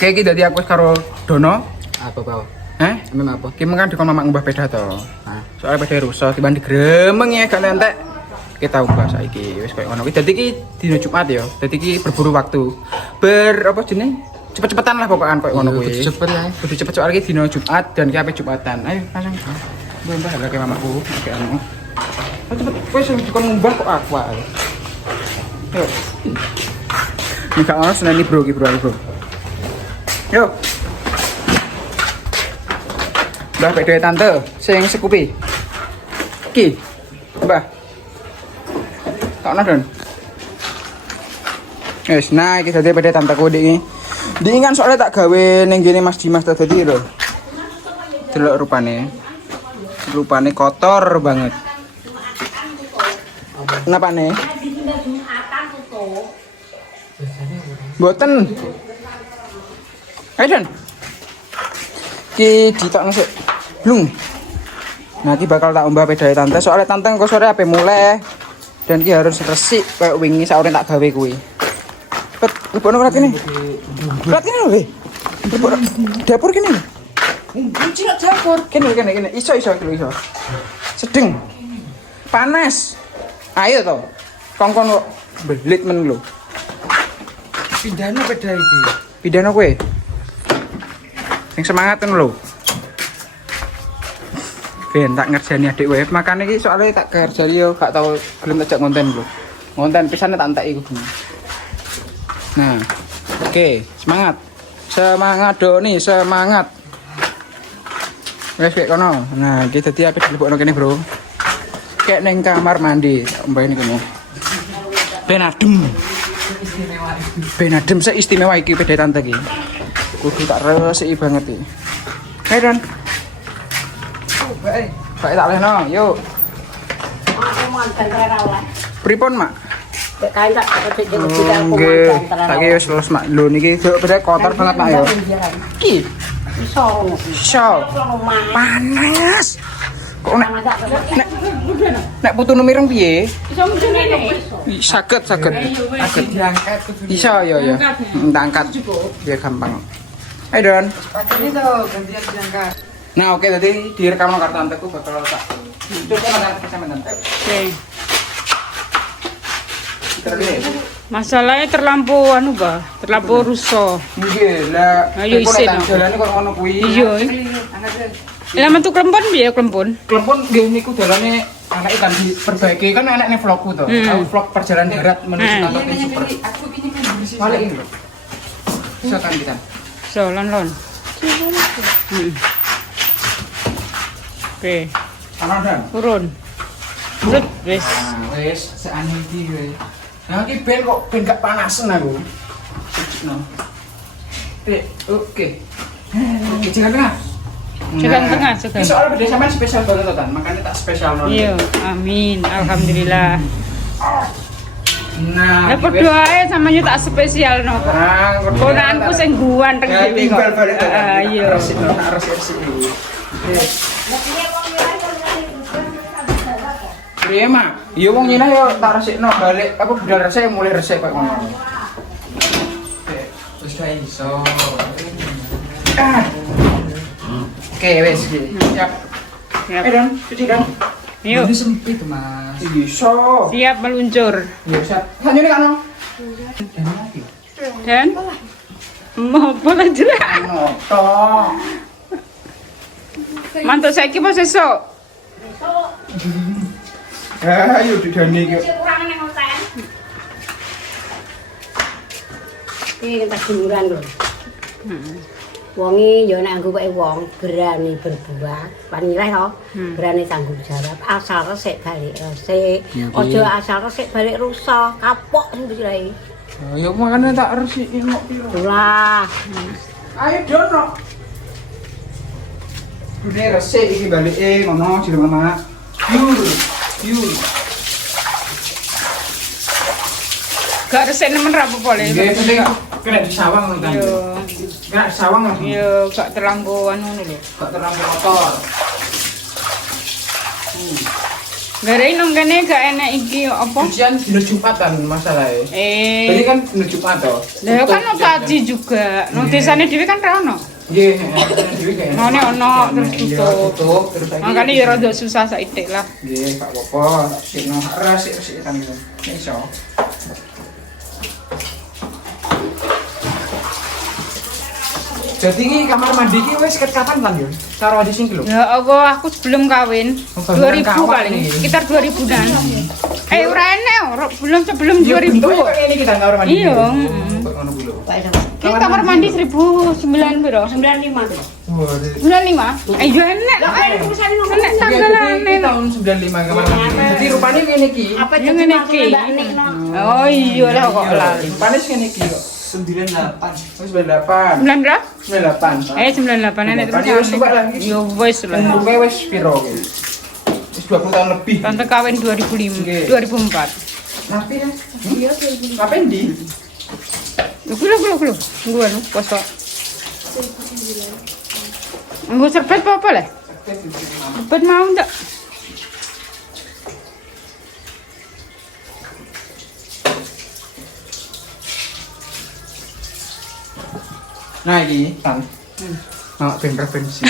Kayak gitu tadi aku karo Dono. Apa kau? Emang apa? Ki kan dikon mamak ngubah peda to. Hah? Soalnya peda rusak tiba digremeng ya gak entek. Kita ubah saiki wis koyo ngono. Dadi iki dina Jumat ya. Dadi iki berburu waktu. Apa jenenge? Cepet-cepetan lah pokoknya koyo ngono kuwi. Cepet ya. Kudu cepet soalnya iki dina Jumat dan ki ape Jumatan. Ayo langsung. Mbah lha kayak mamaku kayak anu. Cepet wis dikon ngubah kok aku ae. Yo. Ini gak ono seneni bro iki bro. Yo. Mbah pede tante sing sekupi. Ki. Mbah. Tak ono Don. Wis, nah iki dadi pede tanteku iki. Diingan soalnya tak gawe ning gene Mas Dimas tadi lho. Delok rupane. Rupane kotor banget. Kenapa nih? Boten. Ayo Don. Ki ditokno sik. Blung. Nah, ki bakal tak umbah pedae tante soalnya tante engko sore ape mulai dan ki harus resik kayak wingi saure tak gawe kuwi. Pet, lebokno berat ini. Berat ini lho, we. Dapur kene lho. Kunci nak dapur. Kene. Iso iki lho iso. Sedeng. Panas. Ayo to. Kongkon kok belit men lho. Pindahno pedae iki. Pindahno kowe. Sing semangat kan lho. Ben tak ngerjani adik wae. Makane iki soalnya tak kerjani yo gak tau gelem tajak konten lho. Konten pisane tak entek iku. Nah. Oke, semangat. Semangat Doni, semangat. Wes kayak kono. Nah, iki dadi ape dilebokno kene, Bro. Kayak ning kamar mandi, mbah ini kene. Ben adem. Ben adem seistimewa iki pede tante iki. Kudu tak resiki banget iki. Hei Don. Baik tak lehno, yuk. Pripun, Mak? Kain tak kecil aku nggih. Saiki wis lulus, Mak. Lho niki bedhe kotor banget, Mak ya. Ki. Iso. Panas. Kok nek putu numireng piye? Iso ngene. Saged. Diangkat. Iso ya. Tak angkat. Biar gampang. Ayo Don. Ini tuh gantian diangkat. Nah oke tadi direkam karo tanteku bakal tak. Coba nanti sama tante. Oke. Masalahnya terlampau anu bah, terlampau rusuh. Nggih, lah. Ayo isin. Jalane kok ngono kuwi. Iya. Lah metu klempon piye klempon? Klempon nggih niku dalane anake kan diperbaiki kan anakne vlogku to. Vlog perjalanan darat menuju kantor tim super. Aku pingin bersih. Balik ini lho. Bisa kan kita. So lon. Oke, Ana Dan. turun. Set, wis. Nah, wis seane iki kowe. Nah iki ben kok ben gak panasen aku. No. Oke. Jangan tengah. Jangan tengah, jangan. Ini soalnya beda sampean spesial banget to, Tan. Makanya tak spesial non. Iya, amin. Alhamdulillah. Nah, Lah berdoa ae sampeyan tak spesial no. Ponanku sing guanteng dhewe kok. Timbal balik. Iya. Resik no, resik. Piye, Mak? Iya wong nyinah yo tak resikno balik apa budal resik mulai resik kok ngono. Wis ta iso. Oke, wes iki. Siap. Siap. Don, cuci Don. Yuk. Ini sempit, Mas. Iso. Siap meluncur. Iya, siap. Sanjune kan. Dan mau bola jerak. Moto. Mantuk saiki apa sesuk? Ayo didani iki. Kurang nang hotel. Iki tak duluran lho. Wongi ya nek anggo kowe wong berani berbuat, panileh to, berani tanggung jawab. Asal resik balik resik. Aja asal resik balik rusak, kapok sing dirai. Ya makane tak resiki kok piro. Lah, Ayo Dono. Dunia resik iki balike ngono jero Mak. Yur. Gak resik nemen ra apa le. Nggih, penting kena disawang lho kan. Yo. Kena disawang lho. Yo, gak terlampau anu lho. Gak terlalu kotor. Gara nang kene gak enak iki apa? Cucian dino Jumatan masalahnya. Jadi Eh, kan dino Jumat toh. lha kan ono kaji juga. Nang desane dhewe kan ra ono. Nggih, dhewe kayak. None ono terus tutup. Tutup terus lagi. Makane ya rada susah saiki lah. Nggih, gak apa-apa. Tak sikno resik kan iso. Nek iso. Jadi ini kamar mandi ki wis ket kapan kan yo? Karo di sing ki lho. Ya Allah, aku sebelum kawin Oh, bangunan 2000 kawan paling, nih. sekitar 2000-an. Ora enak, belum sebelum 2000. Ini kita kamar mandi. Iya, Kok ngono kuwi lho. Pak Isa. Ki kamar mandi 1009 piro? 95 tuh. Wah, 95. Ayo enak. Enak tanggalane. tahun 95 kamar mandi. Jadi rupanya ngene iki. Apa Yang ngene iki. Oh iya lah kok lali. Rupanya ngene iki kok. 98. 98. 9 berapa? 98. 98 enak terus. Tadi wis tuwek lah iki. Yo wis lah. Umurnya wis piro iki? Wis 20 tahun lebih. Tante kawin 2005, Oke. 2004. Napi ya? Iya, Napi ndi? Kulo. Gua nu poso. Nggo serpet apa lah? Serpet mau ndak? Nah iki, Tan. Mau ben referensi.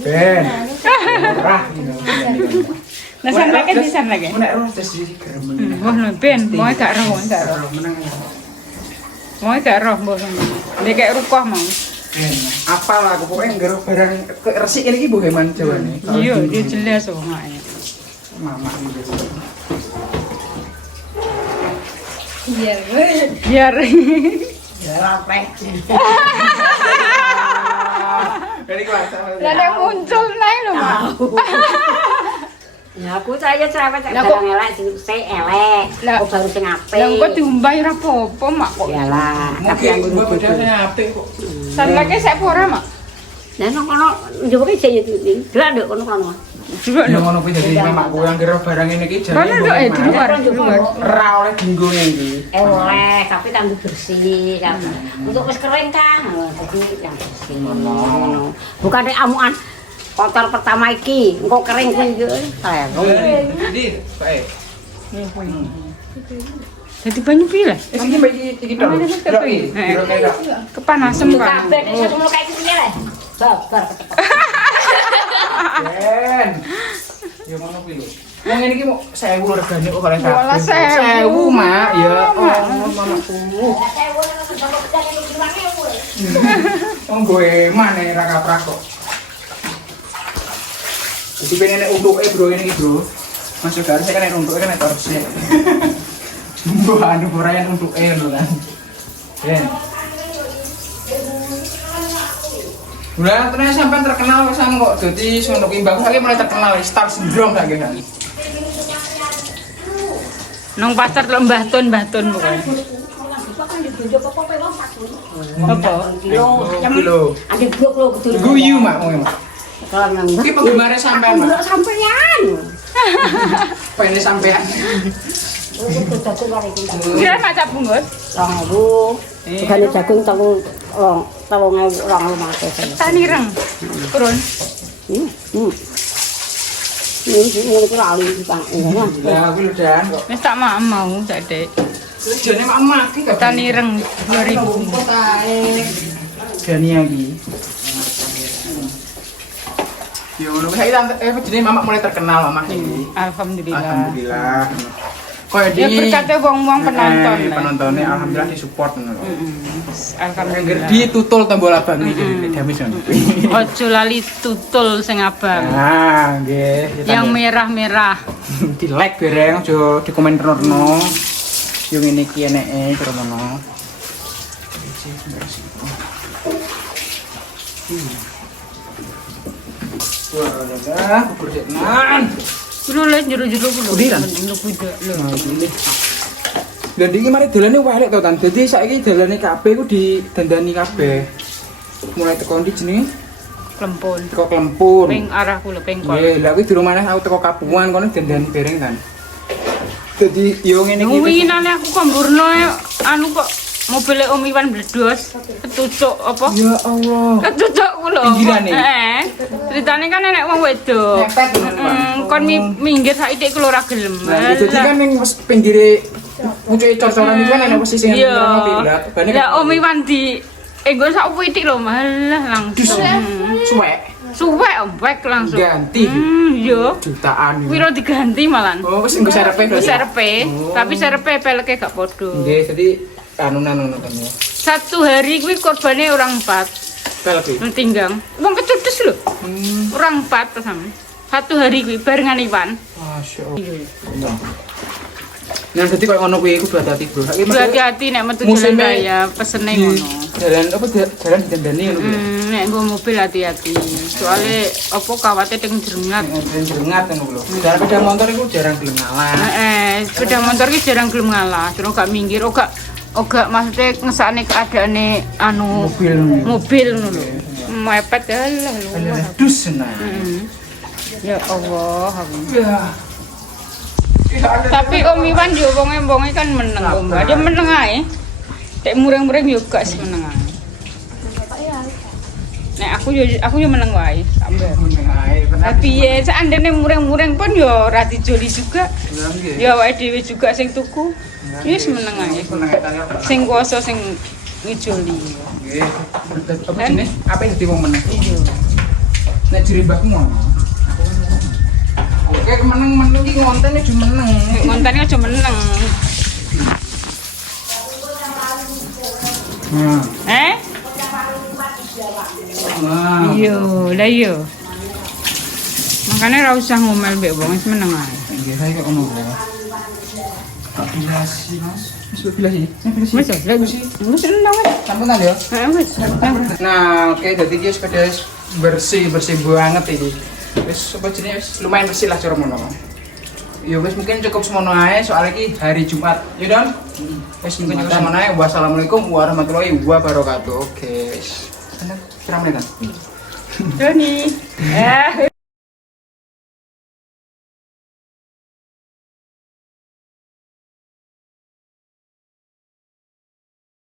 Ben. Ora ini. Nasan lagi pisan lagi. Nek roh tes iki gerem. Wah lho ben, mau gak roh, gak roh. Menang. Mau gak roh mbok. Nek kayak rukoh mau. Apa lah aku pokoknya ngero barang resik ini ki boheman jawane. Iya, dia jelas kok maknya. Mama ini. Biar Ya apa? Dari kelas. lah nek muncul naik lho, Mak. Ya aku saya cerewet Lah, kok- kadang elek sing sik elek. Lah- Kok baru sing apik. Lah engko diumbahi ra apa-apa, Mak kok. Iyalah, tapi yang Mungkin gua ngono bedanya apik kok. San lagi saya ora, Mak. Nah, nang kono njupuk iki sing iki. Delok nduk kono kono. Juga Ya lho. ngono kuwi dadi mamaku yang ngero barang ini ki jane. Mana nduk di luar, di luar. Ora oleh dinggo iki. Oleh, tapi kanggo bersih kan. Untuk wis kering kan. Jadi yang bersih ngono. Bukan nek amukan kotor pertama iki, engko kering kuwi yo. Saya. Jadi, bae. Jadi banyu pilih. Iki mbak iki tok. Mana sih, Delok Tapi? iki, delok iki tok. Kepanasem kan. Kabeh nek sing kayak iki piye le? Babar ketepak. Ben. Ya ngono kuwi lho. Wong ngene iki mau 1000 regane kok kalian Walah, 1000, 1000, Mak. Ya, Mak. mamaku. Wong gue mana ra kaprak kok. Jadi pengen nek untuke bro ini iki, Bro. Masuk garis kan nek untuke kan nek torse. Mbah anu ora yang untuke lho kan. Ben. Udah ternyata sampai terkenal kesan kok. Jadi sono imbang saiki mulai terkenal star syndrome saiki kan. Nang pasar lho Mbah Tun pokoknya. Apa? Kilo. Ada blok lo betul. Guyu mak ngono. Kalau nang Iki penggemar sampean mak. sampean. Pengen sampean. Kira macam bungkus. 2000. Bukane jagung tolong orang rumah saya. Tani reng. Turun. Ini itu lali di Bang. Lah kuwi lho Dan kok. Wis tak mau sak Dek. Jane mak maki kok. Tani reng 2000. Jani iki. Ya ngono wis saiki tante jenenge mamak mulai terkenal mamak iki. Alhamdulillah. Alhamdulillah. Kaya Ya berkatnya wong-wong penonton lah. penontonnya alhamdulillah disupport ngono lho. Alhamdulillah. Ditutul tombol abang iki damis ngono. Ojo lali tutul sing abang. Nah, nggih. Yang merah-merah. di like bareng aja di komen terno. Yo ngene iki eneke krono. Wah, kukur nan. Lu lihat jero-jero kulo. Udiran? Lu kuda lho. Dan iki mari dolane welek to Tan. Dadi saiki dolane kabeh ku didandani kabeh. Mulai teko ndi jenenge? Klempun. Teko Klempun. Ping arah kulo pengkol. Nggih, lha kuwi durung maneh aku teko Kapuan kono dandani bareng kan. Dadi yo ngene iki. Winginane aku komburno anu kok mobilnya Om Iwan bledos, ketucuk apa? Ya Allah. Ketucuk ku lho. Pinggirane? Heeh. Ceritane kan nenek wong wedok. Ngepet lho, Pak. Kon minggir saiki ku lho ora gelem. Nah, jadi kan ning pas pinggire pucuke cor-coran itu kan ana posisi yang Iya. mobil. Bane Ya Om Iwan di nggo sak pitik lho malah langsung. suwek Suwek ombek langsung. ganti Iya. jutaan. Wiro diganti malan. Oh, wis nggo sarepe Wis berarti. sarepe, tapi sarepe peleke gak podo. Nggih, jadi anu kan ya. Satu hari kuwi korbane orang 4. Pelek. Tinggang. Wong kecudes lho. Orang 4 to sama. Satu hari kuwi barengan Iwan. Masyaallah. Nah, dadi koyo ngono kuwi kudu hati-hati, Bro. Saiki Hati-hati nek metu Musim jalan e- raya pesene di ngono. jalan apa jalan ditandani ngono kuwi. Nek nggo mobil hati-hati. Soale apa kawate teng jerengat. Jengat ngono kuwi lho. Jalan sepeda motor iku jarang gelem ngalah. Sepeda motor ki jarang gelem ngalah, terus gak minggir, gak maksudnya ngesane keadaane anu mobil ngono lho. Mepet lah lho. Dus nah. Ya Allah. Ya. Tapi Om Iwan yo wonge kan meneng Om. Dia meneng ae. Tek mureng-mureng yo gak meneng ae. Nek aku yo meneng wae sampe. Tapi ya seandainya mureng-mureng pun yo ora dijoli juga. Ya awake dhewe juga sing tuku. Wis meneng ae. Sing kuasa sing ngijoli. Nggih. Apa jenenge? Apa yang dadi wong meneh? Nek jere mbahmu ngono. Oke, meneng-meneng iki ngontene aja meneng. Ngontene aja meneng. Nah. Nah. Iya, lah iya. Makane ora usah ngomel mbek wong wis meneng ae. Nggih, saya kok ngono. Aplikasi, Mas. Wis aplikasi. Wis lah wis nang. Sampeyan ya. Wis. Nah, oke, jadi dia sepeda bersih banget ini. Wis apa jenenge wis lumayan bersih lah cara mono. Ya wis mungkin cukup semono ae soal iki hari Jumat. Ya Don. Wis mungkin cukup semono ae. Wassalamualaikum warahmatullahi wabarakatuh. Oke. Wis. Kira menit kan? Doni.